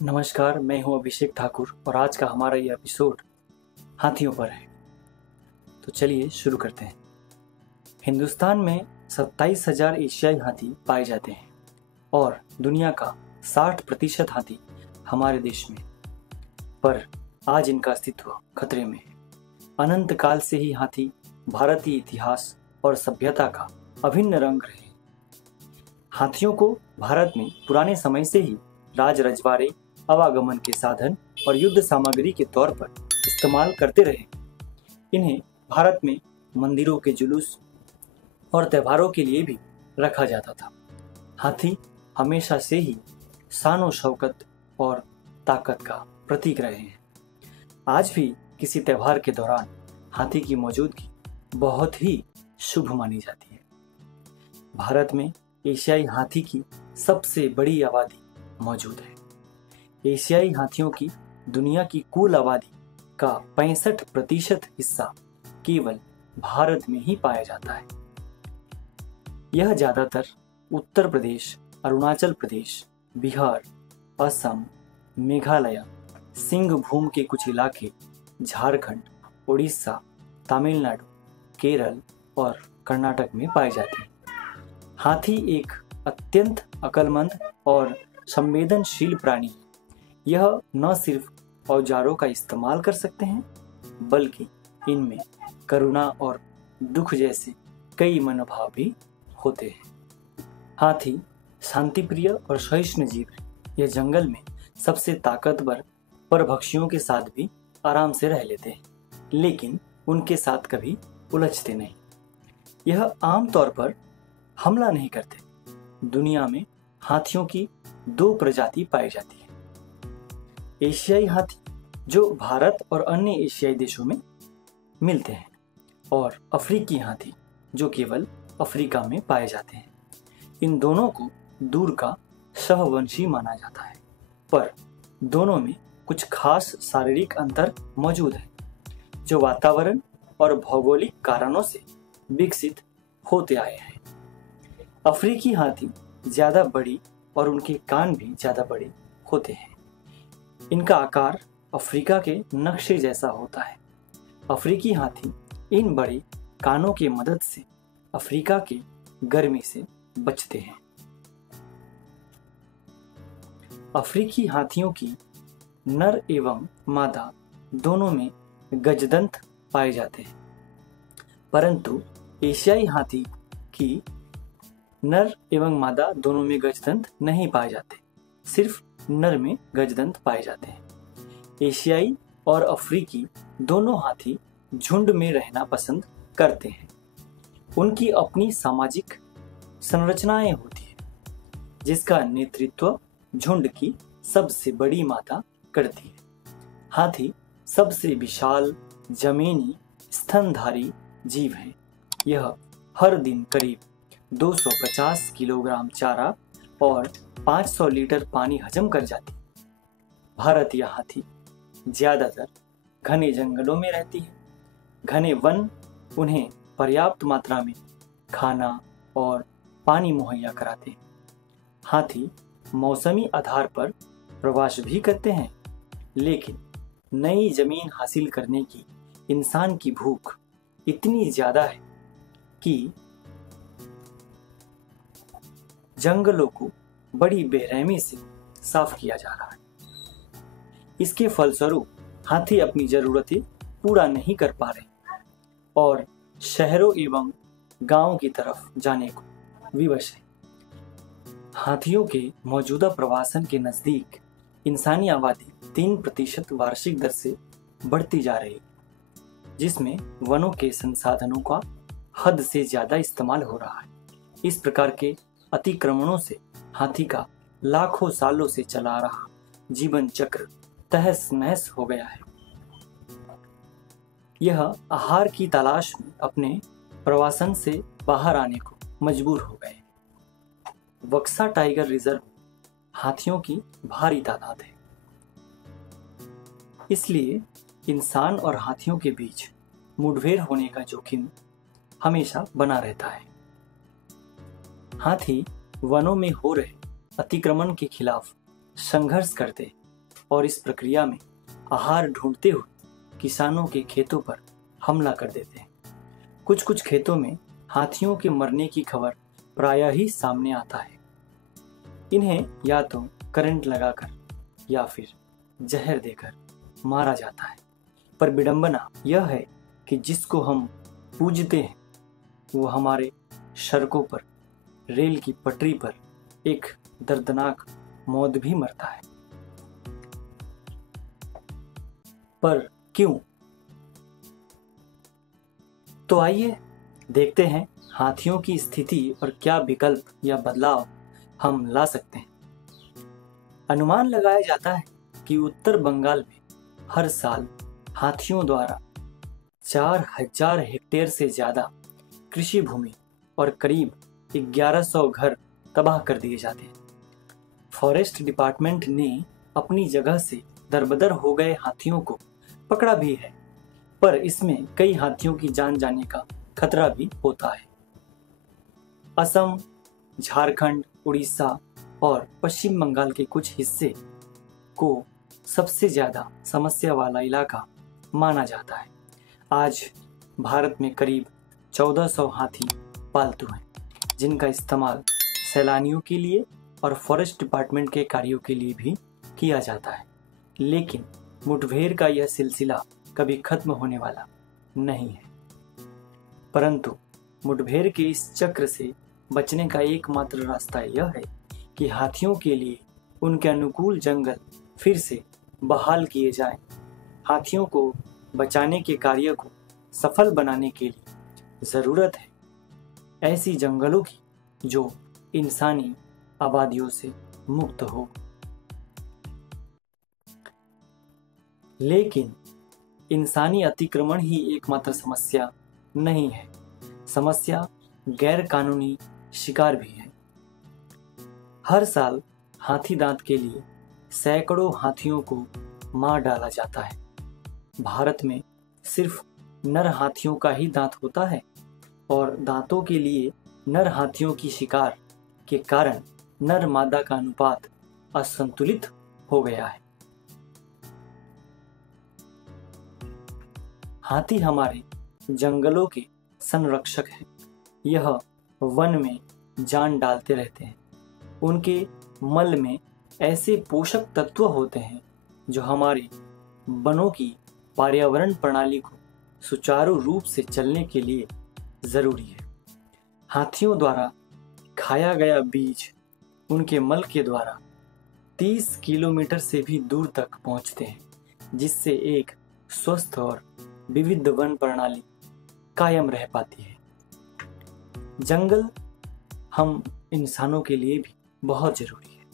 नमस्कार, मैं हूं अभिषेक ठाकुर और आज का हमारा ये एपिसोड हाथियों पर है। तो चलिए शुरू करते हैं। हिंदुस्तान में 27,000 एशियाई हाथी पाए जाते हैं और दुनिया का 60% हाथी हमारे देश में, पर आज इनका अस्तित्व खतरे में है। अनंत काल से ही हाथी भारतीय इतिहास और सभ्यता का अभिन्न रंग रहे हैं। हाथियों को भारत में पुराने समय से ही राज रजवाड़े, आवागमन के साधन और युद्ध सामग्री के तौर पर इस्तेमाल करते रहे। इन्हें भारत में मंदिरों के जुलूस और त्योहारों के लिए भी रखा जाता था। हाथी हमेशा से ही शान शौकत और ताकत का प्रतीक रहे हैं। आज भी किसी त्योहार के दौरान हाथी की मौजूदगी बहुत ही शुभ मानी जाती है। भारत में एशियाई हाथी की सबसे बड़ी आबादी मौजूद है। एशियाई हाथियों की दुनिया की कुल आबादी का 65% हिस्सा केवल भारत में ही पाया जाता है। यह ज्यादातर उत्तर प्रदेश, अरुणाचल प्रदेश, बिहार, असम, मेघालय, सिंहभूम के कुछ इलाके, झारखंड, उड़ीसा, तमिलनाडु, केरल और कर्नाटक में पाए जाते हैं। हाथी एक अत्यंत अक्लमंद और संवेदनशील प्राणी है। यह न सिर्फ औजारों का इस्तेमाल कर सकते हैं, बल्कि इनमें करुणा और दुख जैसे कई मनोभाव भी होते हैं। हाथी शांतिप्रिय और सहिष्णु जीव है। यह जंगल में सबसे ताकतवर परभक्षियों के साथ भी आराम से रह लेते हैं, लेकिन उनके साथ कभी उलझते नहीं। यह आमतौर पर हमला नहीं करते। दुनिया में हाथियों की 2 प्रजाति पाई जाती है। एशियाई हाथी जो भारत और अन्य एशियाई देशों में मिलते हैं, और अफ्रीकी हाथी जो केवल अफ्रीका में पाए जाते हैं। इन दोनों को दूर का सहवंशी माना जाता है, पर दोनों में कुछ खास शारीरिक अंतर मौजूद है जो वातावरण और भौगोलिक कारणों से विकसित होते आए हैं। अफ्रीकी हाथी ज्यादा बड़ी और उनके कान भी ज्यादा बड़े होते हैं। इनका आकार अफ्रीका के नक्शे जैसा होता है। अफ्रीकी हाथी इन बड़े कानों की मदद से अफ्रीका के गर्मी से बचते हैं। अफ्रीकी हाथियों की नर एवं मादा दोनों में गजदंत पाए जाते हैं, परंतु एशियाई हाथी की नर एवं मादा दोनों में गजदंत नहीं पाए जाते, सिर्फ नर में गजदंत पाए जाते हैं। एशियाई और अफ्रीकी दोनों हाथी झुंड में रहना पसंद करते हैं। उनकी अपनी सामाजिक संरचनाएं होती है, जिसका नेतृत्व झुंड की सबसे बड़ी माता करती है। हाथी सबसे विशाल जमीनी स्तनधारी जीव है। यह हर दिन करीब 250 किलोग्राम चारा और 500 लीटर पानी हजम कर जाती है। भारतीय हाथी ज्यादातर घने जंगलों में रहती है। घने वन उन्हें पर्याप्त मात्रा में खाना और पानी मुहैया कराते हैं। हाथी मौसमी आधार पर प्रवास भी करते हैं, लेकिन नई जमीन हासिल करने की इंसान की भूख इतनी ज्यादा है कि जंगलों को बड़ी बेरहमी से साफ किया जा रहा है। इसके फलस्वरूप हाथी अपनी जरूरतें पूरा नहीं कर पा रहे और शहरों एवं गांवों की तरफ जाने को विवश है। हाथियों के मौजूदा प्रवासन के नजदीक इंसानी आबादी 3% वार्षिक दर से बढ़ती जा रही है, जिसमें वनों के संसाधनों का हद से ज्यादा इस्तेमाल हो रहा है। इस प्रकार के अतिक्रमणों से हाथी का लाखों सालों से चला रहा जीवन चक्र तहस नहस हो गया है। यह आहार की तलाश में अपने प्रवासन से बाहर आने को मजबूर हो गए। बक्सा टाइगर रिजर्व हाथियों की भारी तादाद है, इसलिए इंसान और हाथियों के बीच मुठभेड़ होने का जोखिम हमेशा बना रहता है। हाथी वनों में हो रहे अतिक्रमण के खिलाफ संघर्ष करते और इस प्रक्रिया में आहार ढूंढते हुए किसानों के खेतों पर हमला कर देते हैं। कुछ कुछ खेतों में हाथियों के मरने की खबर प्रायः ही सामने आता है। इन्हें या तो करंट लगाकर या फिर जहर देकर मारा जाता है। पर विडंबना यह है कि जिसको हम पूजते हैं वो हमारे सड़कों पर, रेल की पटरी पर एक दर्दनाक मौत भी मरता है। पर क्यों? तो आइए देखते हैं हाथियों की स्थिति और क्या विकल्प या बदलाव हम ला सकते हैं। अनुमान लगाया जाता है कि उत्तर बंगाल में हर साल हाथियों द्वारा 4000 हेक्टेयर से ज्यादा कृषि भूमि और करीब 1100 घर तबाह कर दिए जाते हैं। फॉरेस्ट डिपार्टमेंट ने अपनी जगह से दरबदर हो गए हाथियों को पकड़ा भी है, पर इसमें कई हाथियों की जान जाने का खतरा भी होता है। असम, झारखंड, उड़ीसा और पश्चिम बंगाल के कुछ हिस्से को सबसे ज्यादा समस्या वाला इलाका माना जाता है। आज भारत में करीब 1400 हाथी पालतू हैं, जिनका इस्तेमाल सैलानियों के लिए और फॉरेस्ट डिपार्टमेंट के कार्यों के लिए भी किया जाता है। लेकिन मुठभेड़ का यह सिलसिला कभी खत्म होने वाला नहीं है। परंतु मुठभेड़ के इस चक्र से बचने का एकमात्र रास्ता यह है कि हाथियों के लिए उनके अनुकूल जंगल फिर से बहाल किए जाएं। हाथियों को बचाने के कार्य को सफल बनाने के लिए जरूरत है ऐसी जंगलों की जो इंसानी आबादियों से मुक्त हो। लेकिन इंसानी अतिक्रमण ही एकमात्र समस्या नहीं है। समस्या गैर कानूनी शिकार भी है। हर साल हाथी दांत के लिए सैकड़ों हाथियों को मार डाला जाता है। भारत में सिर्फ नर हाथियों का ही दांत होता है और दांतों के लिए नर हाथियों की शिकार के कारण नर मादा का अनुपात असंतुलित हो गया है। हाथी हमारे जंगलों के संरक्षक हैं। यह वन में जान डालते रहते हैं। उनके मल में ऐसे पोषक तत्व होते हैं जो हमारे वनों की पर्यावरण प्रणाली को सुचारू रूप से चलने के लिए जरूरी है। हाथियों द्वारा खाया गया बीज उनके मल के द्वारा 30 किलोमीटर से भी दूर तक पहुंचते हैं, जिससे एक स्वस्थ और विविध वन प्रणाली कायम रह पाती है। जंगल हम इंसानों के लिए भी बहुत जरूरी है,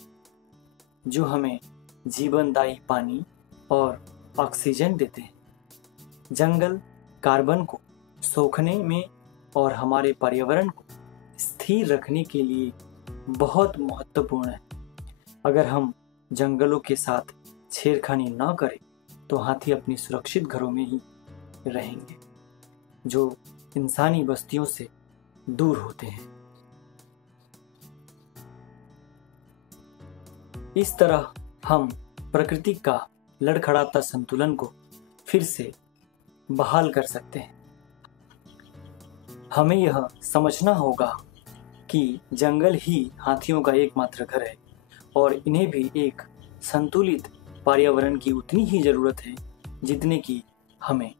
जो हमें जीवनदायी पानी और ऑक्सीजन देते हैं। जंगल कार्बन को सोखने में और हमारे पर्यावरण को स्थिर रखने के लिए बहुत महत्वपूर्ण है। अगर हम जंगलों के साथ छेड़खानी ना करें तो हाथी अपनी सुरक्षित घरों में ही रहेंगे, जो इंसानी बस्तियों से दूर होते हैं। इस तरह हम प्रकृति का लड़खड़ाता संतुलन को फिर से बहाल कर सकते हैं। हमें यह समझना होगा कि जंगल ही हाथियों का एकमात्र घर है और इन्हें भी एक संतुलित पर्यावरण की उतनी ही जरूरत है जितने की हमें।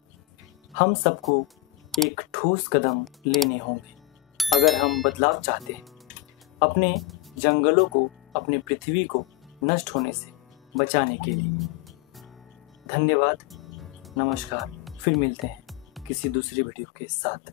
हम सबको एक ठोस कदम लेने होंगे अगर हम बदलाव चाहते हैं, अपने जंगलों को, अपनी पृथ्वी को नष्ट होने से बचाने के लिए। धन्यवाद, नमस्कार। फिर मिलते हैं किसी दूसरी वीडियो के साथ।